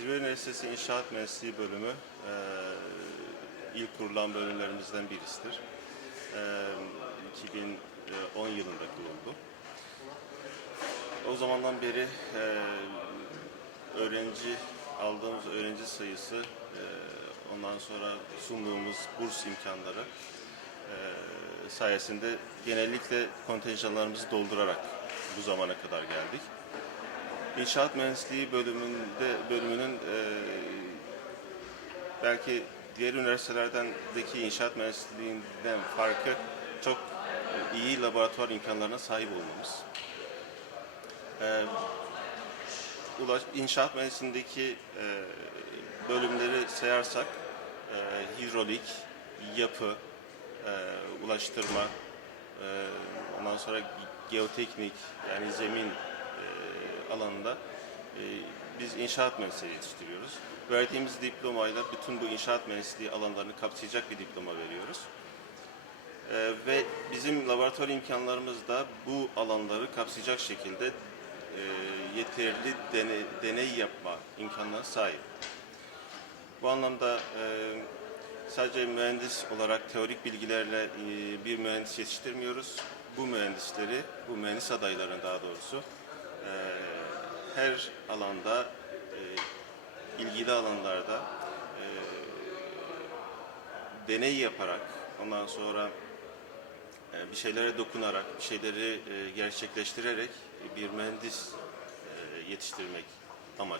Zirve Üniversitesi İnşaat Mesleği Bölümü e, ilk kurulan bölümlerimizden birisidir. E, 2010 yılında kuruldu. O zamandan beri e, öğrenci aldığımız öğrenci sayısı, e, ondan sonra sunduğumuz burs imkanları e, sayesinde genellikle kontenjanlarımızı doldurarak bu zamana kadar geldik. İnşaat Mühendisliği bölümünde bölümünün e, belki diğer üniversitelerdeki inşaat mühendisliğinden farkı çok iyi laboratuvar imkanlarına sahip olmamız. E, ulaş, inşaat mühendisliğindeki e, bölümleri sayarsak e, hidrolik, yapı, e, ulaştırma, e, ondan sonra geoteknik yani zemin e, alanında e, biz inşaat mühendisliği yetiştiriyoruz. Verdiğimiz diplomayla bütün bu inşaat mühendisliği alanlarını kapsayacak bir diploma veriyoruz. E, ve bizim laboratuvar imkanlarımız da bu alanları kapsayacak şekilde e, yeterli deney, yapma imkanına sahip. Bu anlamda sadece mühendis olarak teorik bilgilerle bir mühendis yetiştirmiyoruz. Bu mühendisleri, bu mühendis adaylarını daha doğrusu e, her alanda, e, ilgili alanlarda e, deney yaparak, ondan sonra e, bir şeylere dokunarak, bir şeyleri e, gerçekleştirerek bir mühendis e, yetiştirmek amacımız.